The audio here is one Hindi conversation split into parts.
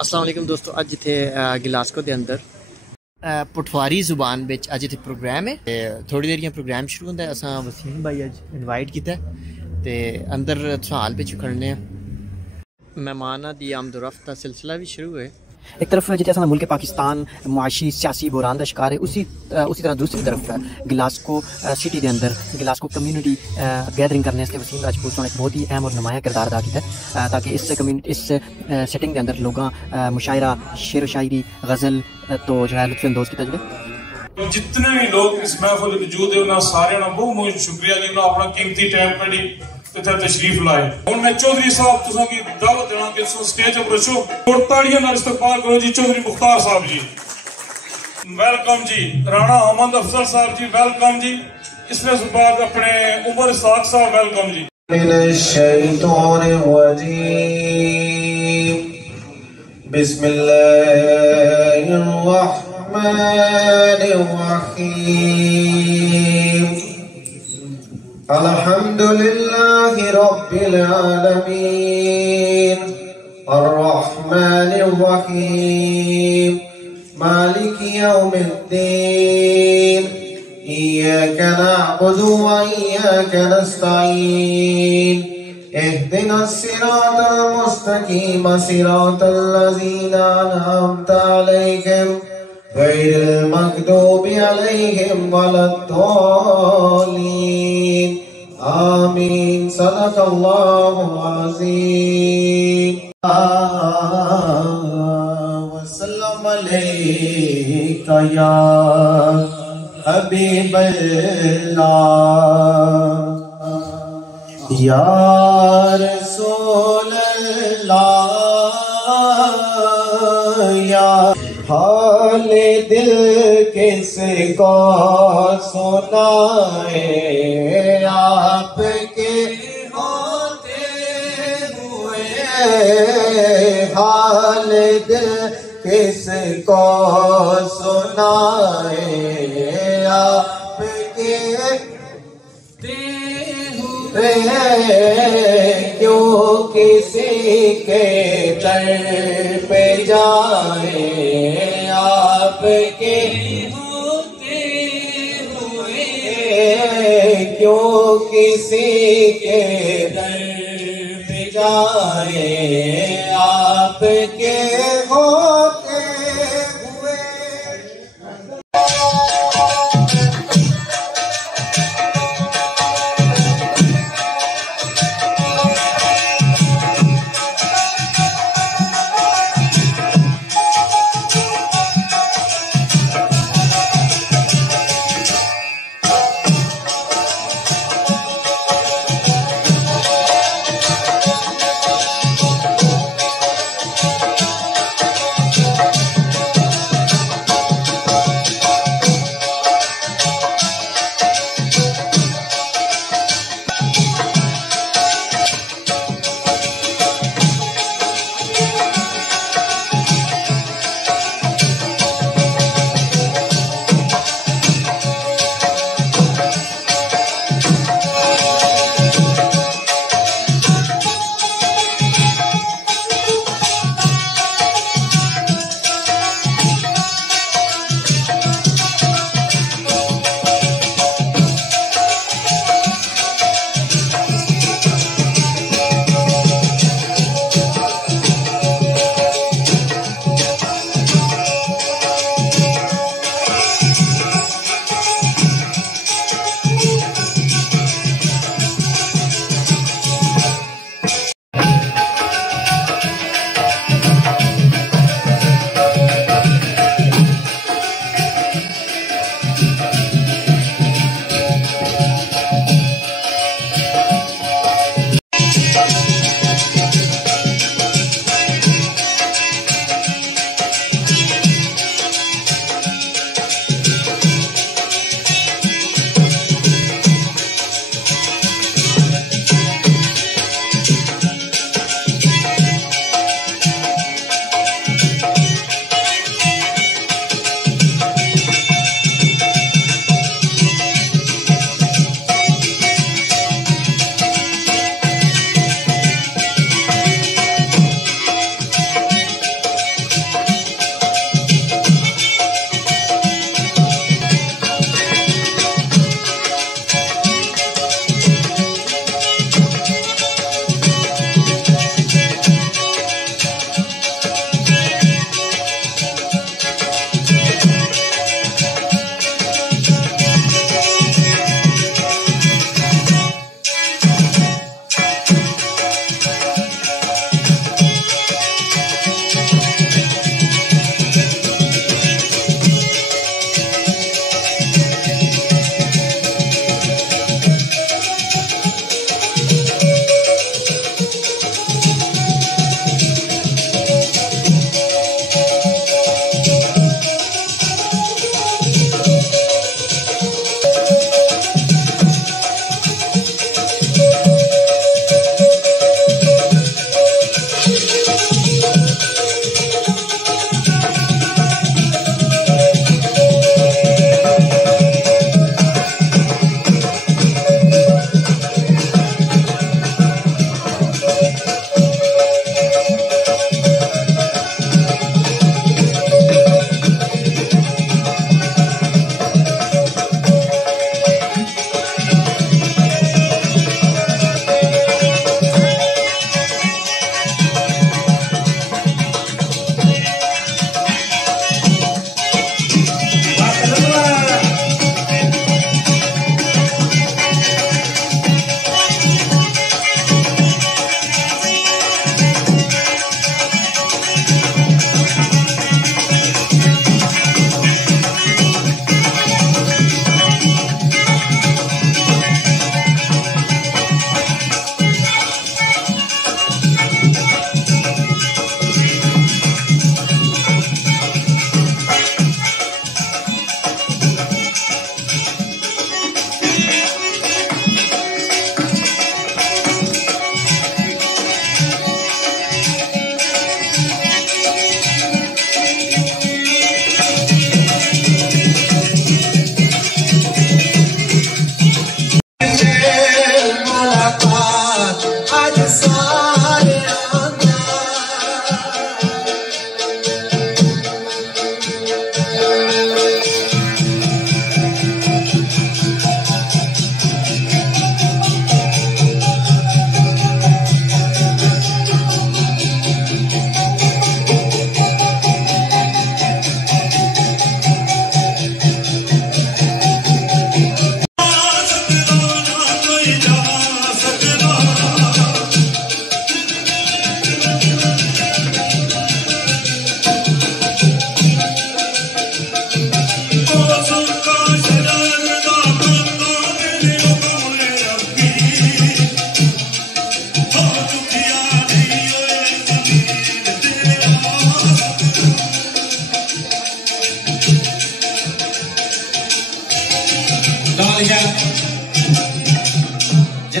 अस्सलाम वालेकुम दोस्तों, अज इत्थे गिलास्को के अंदर पटवारी जुबान विच अज इत्थे प्रोग्राम है। थोड़ी देर प्रोग्राम शुरू होंदा है। असां वसीम भाई अज इनवाइट किया ते अंदर हाल विच खड़ने मेहमानां दी आमदोरफ्त का सिलसिला भी शुरू है। एक तरफ जितने असा मुल्क पाकिस्तान मुआशी सियासी बुरान का शिकार है, उसी तरह दूसरी तरफ गिलास्को सिटी के अंदर गिलास्को कम्यूनिटी गैदरिंग करने से वसीम राजपूत ने एक बहुत ही अहम और नुमाया किरदार अदा किया है, ताकि इस सेटिंग के अंदर लोगों मुशायरा, शेर व शायरी, गज़ल तो जो है लुत्फ़ अंदोज़ किया जाए। जितने भी लोग इस महफिल मौजूद है उन्होंने सारे बहुत बहुत शुक्रिया जी, उन्होंने अपना कीमती टाइम कड़ी इतना तशरीफ लाए। और मैं चौधरी साहब तुसा की दावत देना कि स्टेज पर रचो और ताड़ियां नाल इस्तकबाल करो जी। चौधरी मुख्तार साहब जी वेलकम जी, राणा अहमद अफजल साहब जी वेलकम जी, इसमें बाद अपने उमर इसाक साहब वेलकम जी। अल्हम्दुलिल्लाहि रब्बिल आलमीन अर्रहमानिर रहीम मालिकि यौमिद्दीन इय्याका नअबुदु व इय्याका नस्तईन इहदिनस सिरातल मुस्तकीम सिरातल लज़ीना अनअमता अलैहिम गैरिल मग़दूबि अलैहिम वलद्दॉलीन आमीन। सदक़ल्लाहुल अज़ीम। वसल्लम अलैका या हबीबल्लाह या रसूलल्लाह या हाले दिल किसको सुनाए आपके होते हुए, हाल दिल किसको सुनाए आपके हुए, क्यों किसी के दर पे जाए आपके होते हुए, क्यों किसी के दर पे जाए आपके होते हुए।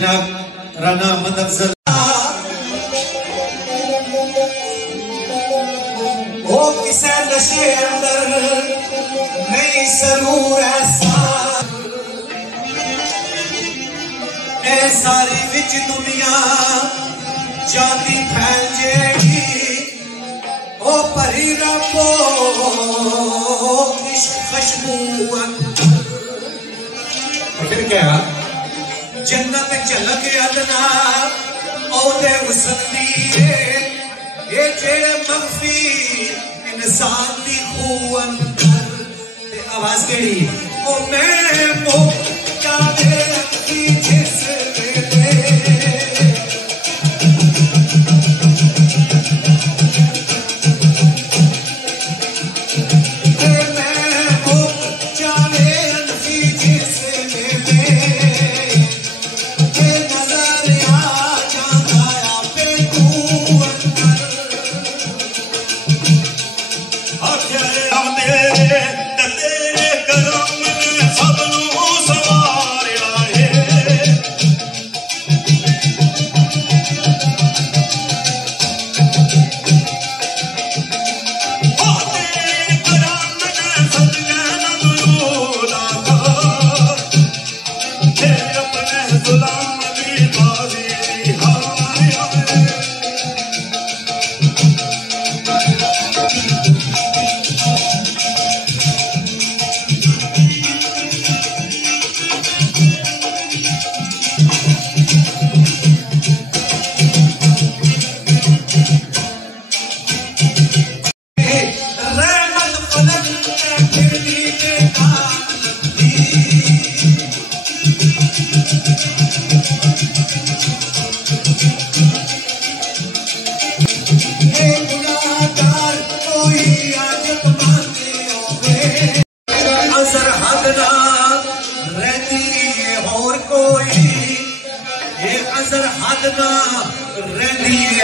जनाब राना अहमद अफजल वो किसे नशे अंदर नहीं सरूर ऐसा ए सारी विच दुनिया जाती फैल जेगी ओ परी रबो इश्क खुशबू फिर क्या जन्नत झलक अदना औदे हुस्न ये जेड़े मख्फी इंसान दी खूह अंदर ते आवाज केड़ी ओ मैं मुक्ता दे रखी जिस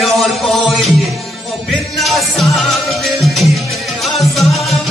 और कोई वो बिना साथ दिल्ली में आसाम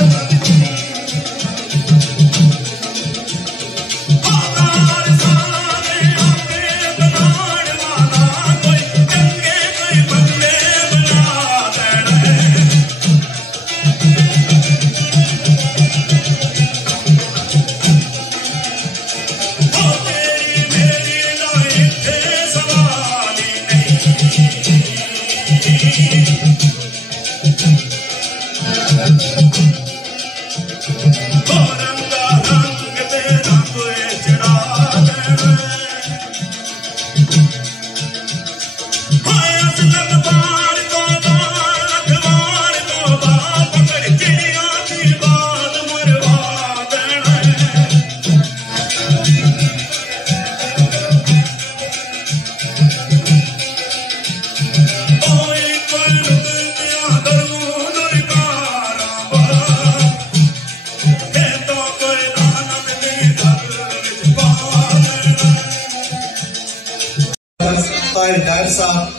डायर साहब,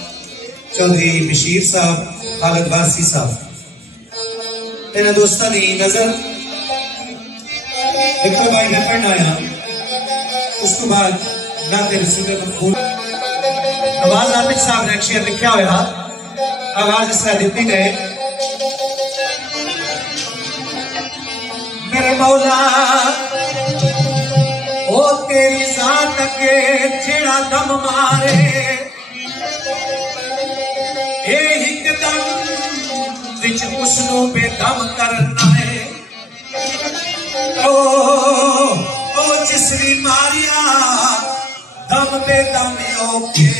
चौधरी बशीर साहब, खालिद वासी साहब, इन दोस्तों की नजर एक भाई मैं पढ़ना आया। उसके बाद नाते रसूल मकबूल नवाज आतिफ साहब ने एक शेर लिखा हुआ, आवाज इस तरह दी गए। मेरे मौला ओ तेरी जात के जेड़ा दम मारे एकदम विच उसनू बेदम करना है। ओ जिसरी मारिया दम बेदम ओके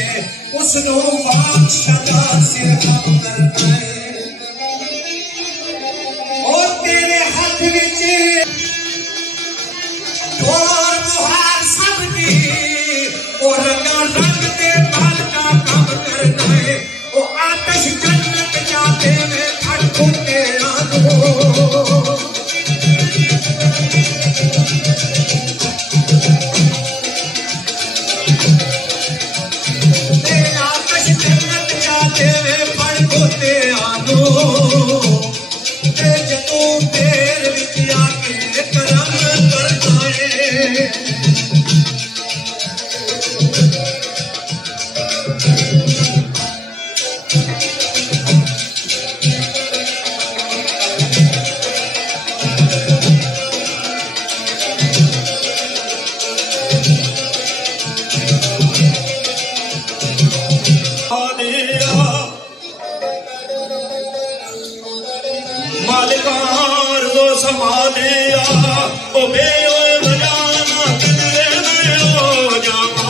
उसनू बादशाह सिर दम करना है। ओ तेरे हाथ विच और मुहार सबकी ओ रंगा रंग दे बाल का काम करना है। ओ आतश जन्नत जाते में फटको तेरा दो आतश जन्नत जाते में फटको तेरा संभालिया ओ बे ओए बजाना किधरे में हो जावा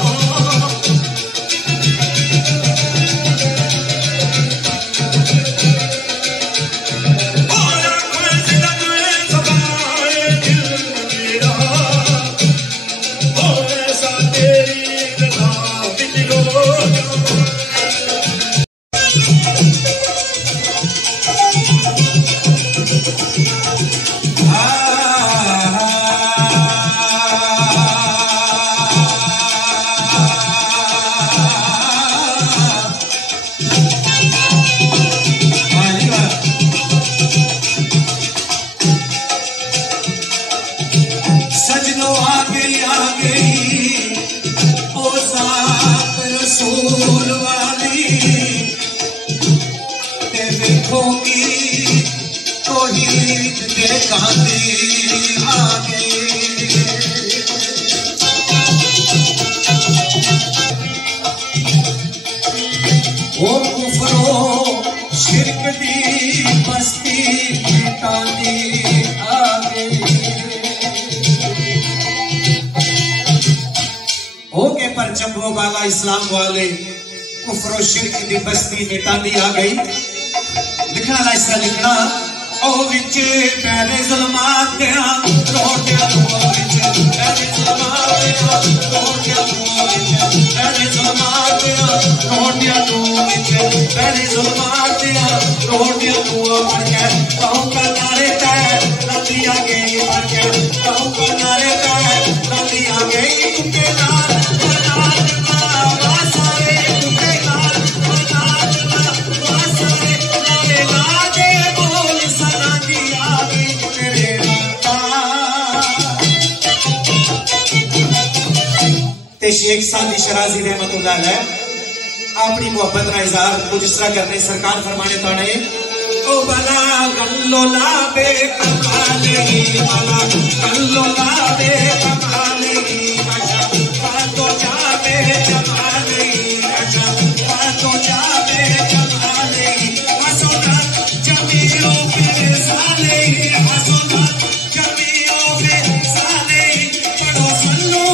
वाला इस्लाम वाले कुफर शिरक दी बस्ती निटांदी आ गई लिखना ला इसका लिखना ओ विच पहले ज़ुल्मात दे रोटियां दुआ विच पहले ज़ुल्मात दे रोटियां दुआ विच पहले ज़ुल्मात दे रोटियां दुआ विच पहले ज़ुल्मात दे रोटियां दुआ के कहूं कनारे ते नदी आ गई के कहूं कनारे ते नदी आ गई कुके नाल शेख सादी शराजी रहमतुल्लाह अलैह अपनी मोहब्बत का इजहार कुछ इस तरह करने सरकार फरमाने तो नहीं ओ बला गल्लोला बे कमाले बला गल्लोला बे कमाले आशा तो जाबे जमाले आशा तो जाबे जमाले हसना जमीओ पे साले हसना जमीओ पे साले पढ़ो सल्लू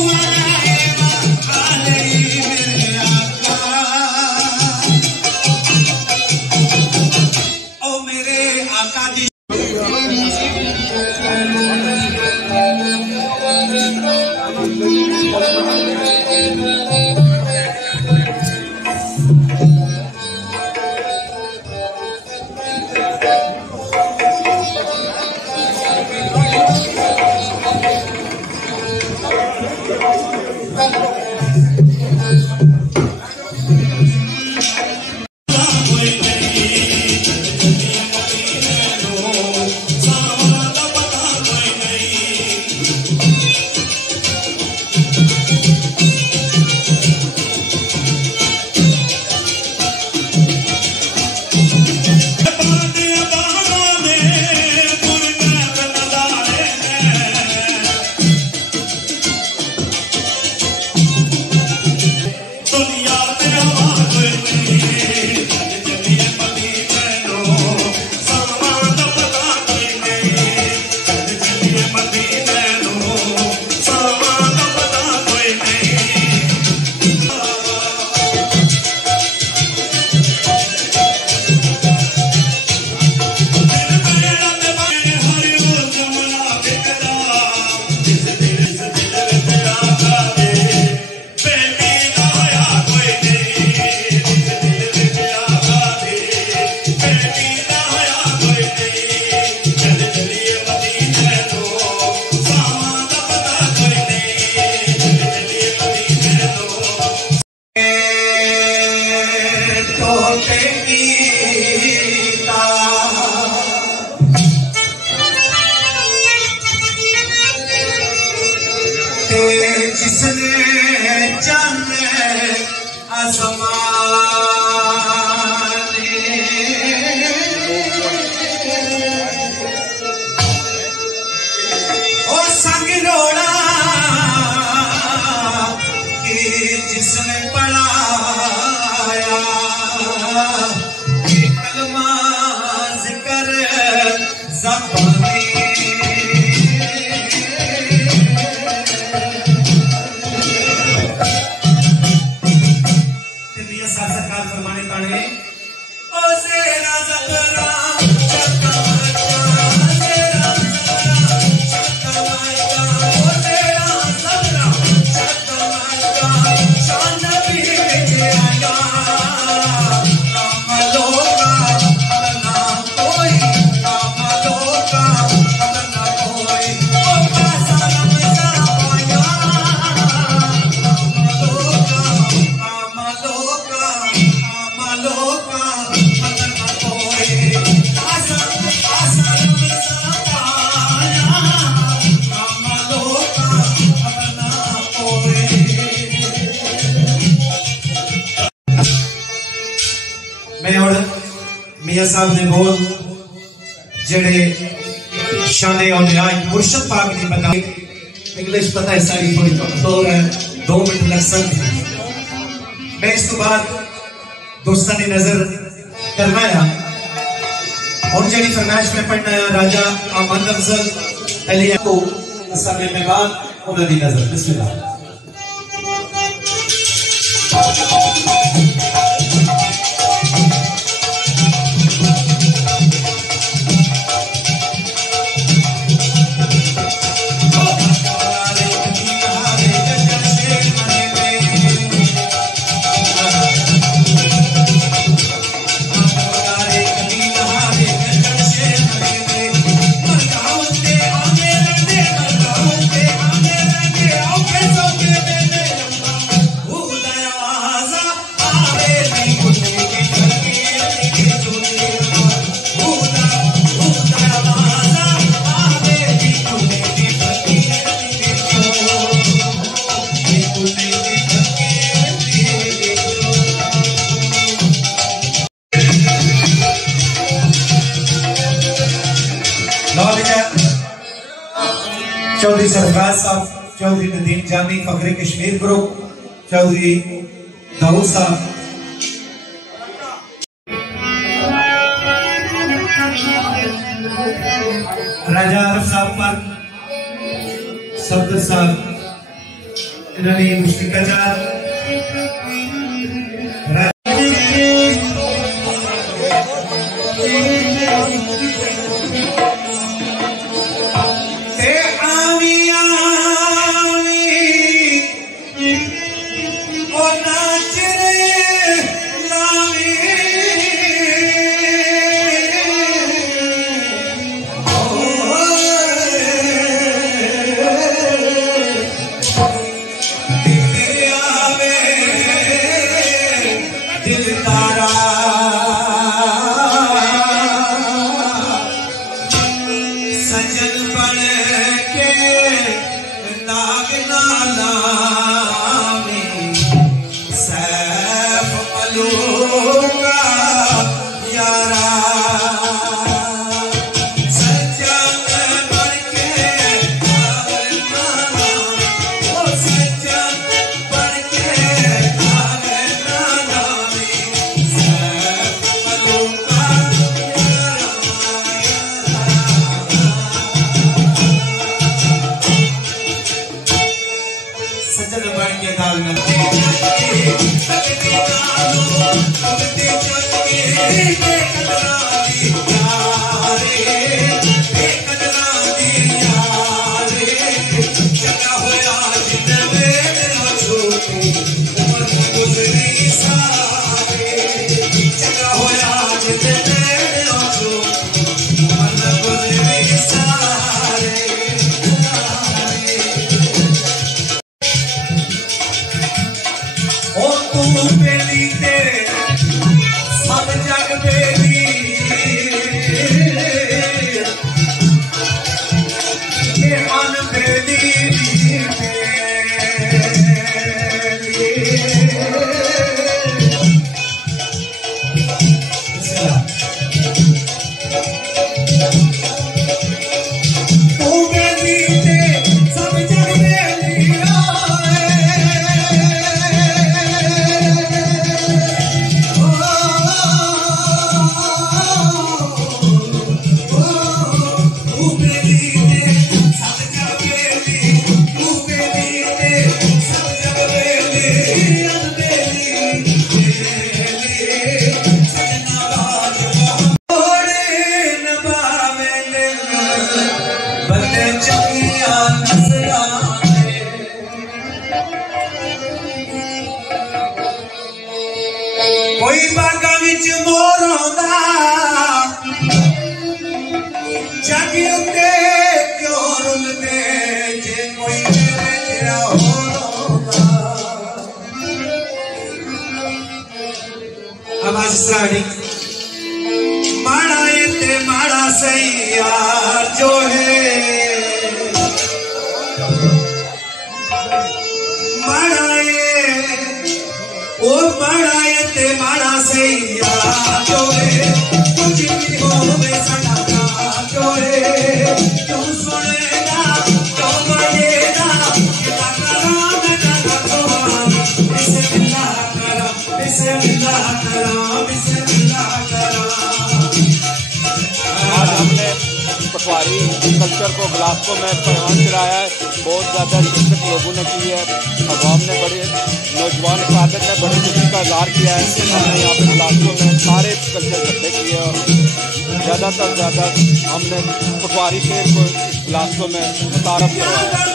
कलमा जिक्र ज़बानी मियां साहब सरकार फरमाने ताने ओ सेरा ज़बरा चक्का सेरा ज़बरा चक्का ओ सेरा ज़बरा चक्का शान भी आया मैं और मियां साहब ने बोल जड़े शाने और न्याय मुर्शद पाक ने बताई इंग्लिश पता है सारी थोड़ी कमजोर है 2 मिनट लग सकते मैं इस तो बाद दोस्तां ने नजर करना है और जड़ी फरमाइश में पढ़ना है राजा अमन अफजल अली को समय में बाद उन्होंने नजर बिस्मिल्लाह चौधरी सरफराज साहब, चौधरी नदीम जानी, फखरे कश्मीर ग्रुप, चौधरी दाऊद साहब, राजा आरफ साहब पर सफदर साहब इन्होंने मुश्किल कोई बागा विच मोर आंदा जग उत्ते क्यों रुलदे जे कोई मेरे जिहा होर आंदा। आवाज स्टार्टिंग माड़ा ये ते माड़ा सही यार जो है माड़ा ये ओ माड़ा ये ते माड़ा सही यार जो है कुछ भी हो वे साडा जो है क्यों सुनेगा क्यों मानेगा कितना करा मैं ना खोवा बिस्मिल्लाह करा बिस्मिल्लाह करा बिस्मिल्लाह करा। आज हमने पटवारी कल्चर को ग्लासगो में पैमान कराया है। बहुत ज़्यादा शिरकत लोगों ने की है। अवाम ने बड़े नौजवान क़यादत ने बड़े खुशी का इज़हार किया है। हमने यहाँ पे ग्लासगो में सारे कल्चर इकट्ठे किए और ज़्यादा से ज़्यादा हमने पटवारी शेर को ग्लासगो में मुतारफ करवाया।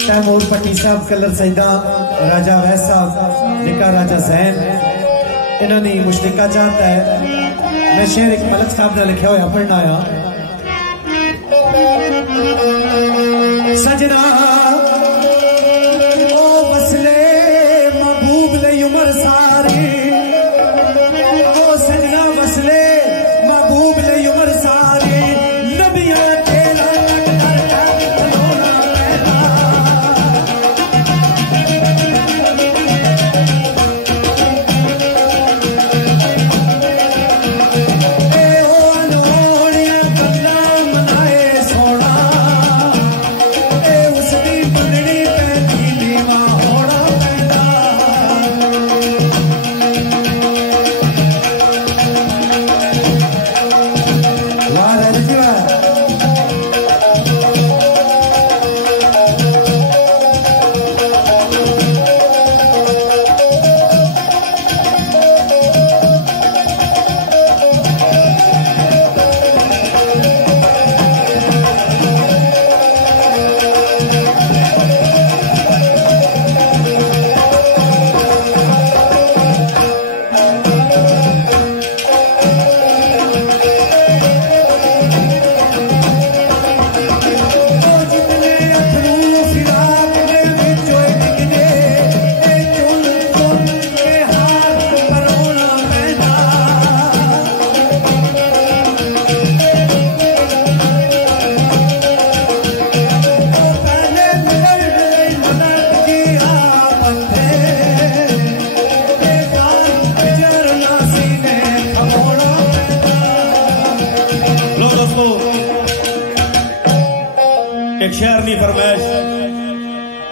तैमूर पट्टी साहब, कलर सईदा, राजा वैस साहब, निका राजा जैन, इन्होंने मुशरिका चाहता है। मैं शेर एक मलक साहब ने लिखा हुआ पढ़ना आया। सजना ओ बसले महबूब ले उमर सारी, ओ सजना बसले महबूब ले उमर सारी, नबिया तेरा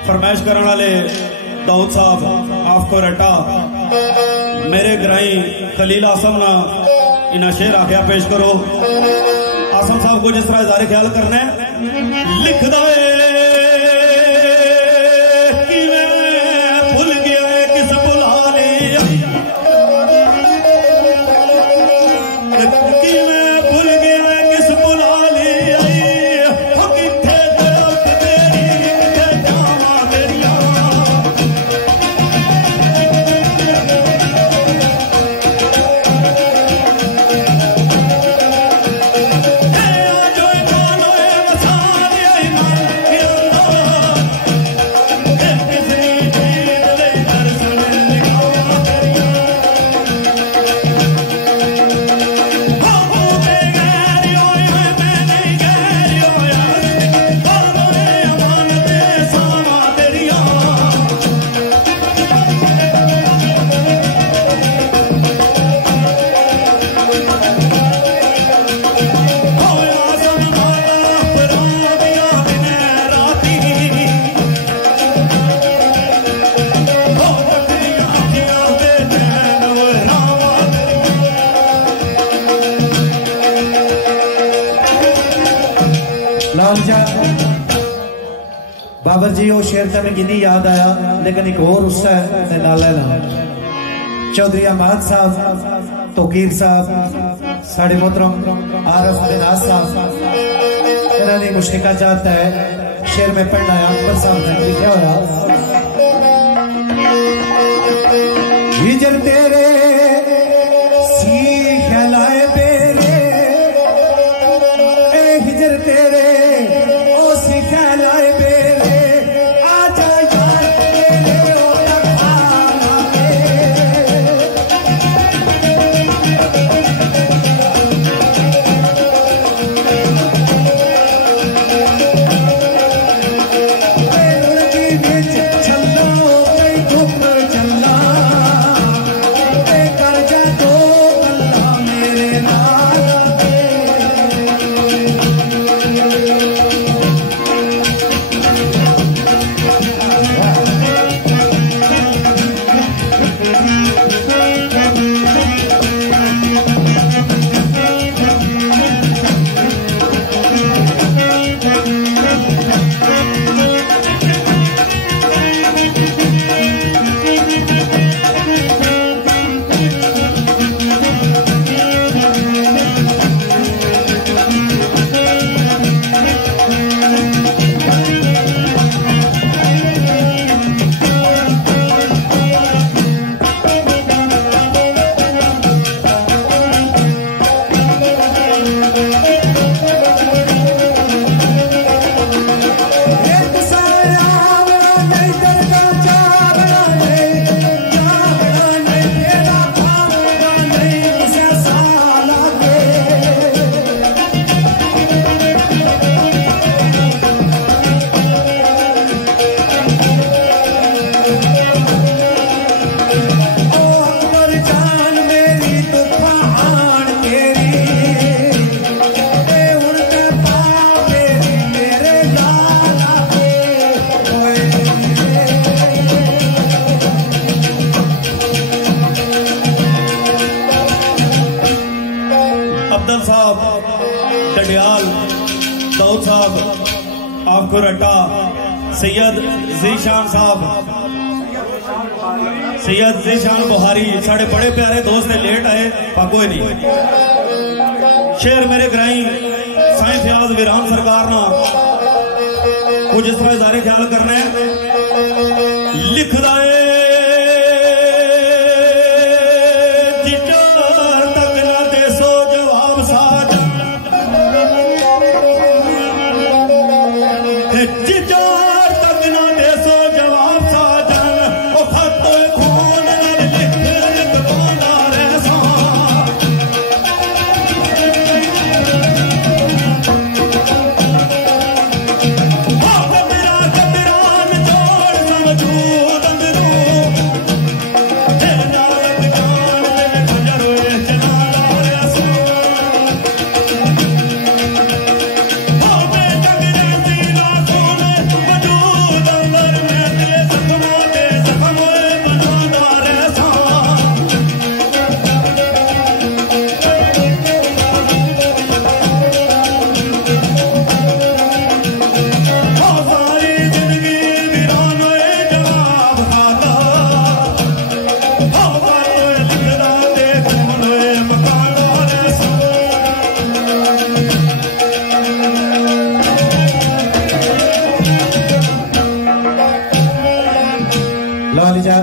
फरमाइश करने वाले दाऊद साहब आपको रटा मेरे ग्राई खलील आसम ना इन्हें शेर आख्या पेश करो। आसम साहब को जिस तरह इज़हार ख्याल करना है लिख दे कि मैं भूल गया है किस बुला ले, कि मैं भूल गया है किस बुला ले, बाबर जी वो शेर तक गिनी याद आया, लेकिन एक और उससे नाला ना चौधरी अहमद साहब, तोकीर साहब, साढ़े मोहतरम आरफ बिनाज साहब, इन्होंने मुशरिका चाहता है शेर में पढ़ना है। अकबर साहब ने लिखा हुआ हिजर तेरे सी खिलाए बेरे, ए हिजर तेरे ओ सी खिलाए बेरे, चलो डडियाल, दाऊद साहब आपको रट्टा, सैयद जीशान साहब, सैयद जीशान बुहारी साढ़े बड़े प्यारे दोस्त ने लेट आए कोई नहीं। शेर मेरे ग्राई साईं फयाज वीरान सरकार ना कुछ इस तरह इजारे ख्याल करना है। लिखदा है जिटार तक ना दे सो जवाब साज, जिटार तक ना दे सो जवाब साजन, ओ खतो खून नाल लिख लिख पाना रहसा। लाली जा